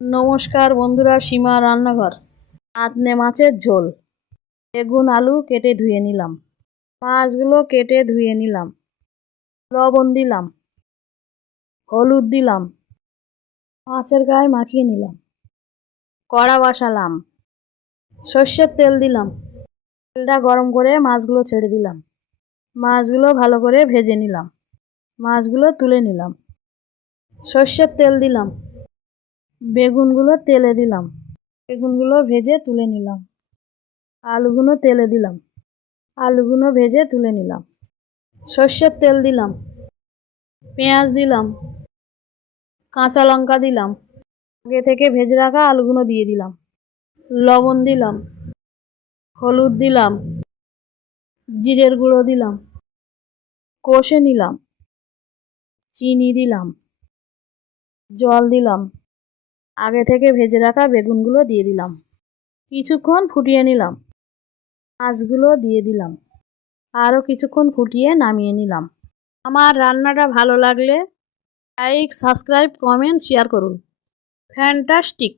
নমস্কার বন্ধুরা, সীমা রান্নাঘর। আদনে মাছের ঝোল। বেগুন আলু কেটে ধুয়ে নিলাম, মাছগুলো কেটে ধুয়ে নিলাম, লবণ দিলাম, হলুদ দিলাম, মাছের গায়ে মাখিয়ে নিলাম, কড়া বসালাম, সর্ষের তেল দিলাম, তেলটা গরম করে মাছগুলো ছেড়ে দিলাম, মাছগুলো ভালো করে ভেজে নিলাম, মাছগুলো তুলে নিলাম, সর্ষের তেল দিলাম, বেগুনগুলো তেলে দিলাম, বেগুনগুলো ভেজে তুলে নিলাম, আলুগুলো তেলে দিলাম, আলুগুলো ভেজে তুলে নিলাম, সর্ষের তেল দিলাম, পেঁয়াজ দিলাম, কাঁচা লঙ্কা দিলাম, আগে থেকে ভেজে রাখা আলুগুলো দিয়ে দিলাম, লবণ দিলাম, হলুদ দিলাম, জিরের গুঁড়ো দিলাম, কষে নিলাম, চিনি দিলাম, জল দিলাম, আগে থেকে ভেজে রাখা বেগুনগুলো দিয়ে দিলাম, কিছুক্ষণ ফুটিয়ে নিলাম, মাছগুলো দিয়ে দিলাম, আরও কিছুক্ষণ ফুটিয়ে নামিয়ে নিলাম। আমার রান্নাটা ভালো লাগলে লাইক, সাবস্ক্রাইব, কমেন্ট, শেয়ার করুন। ফ্যান্টাস্টিক।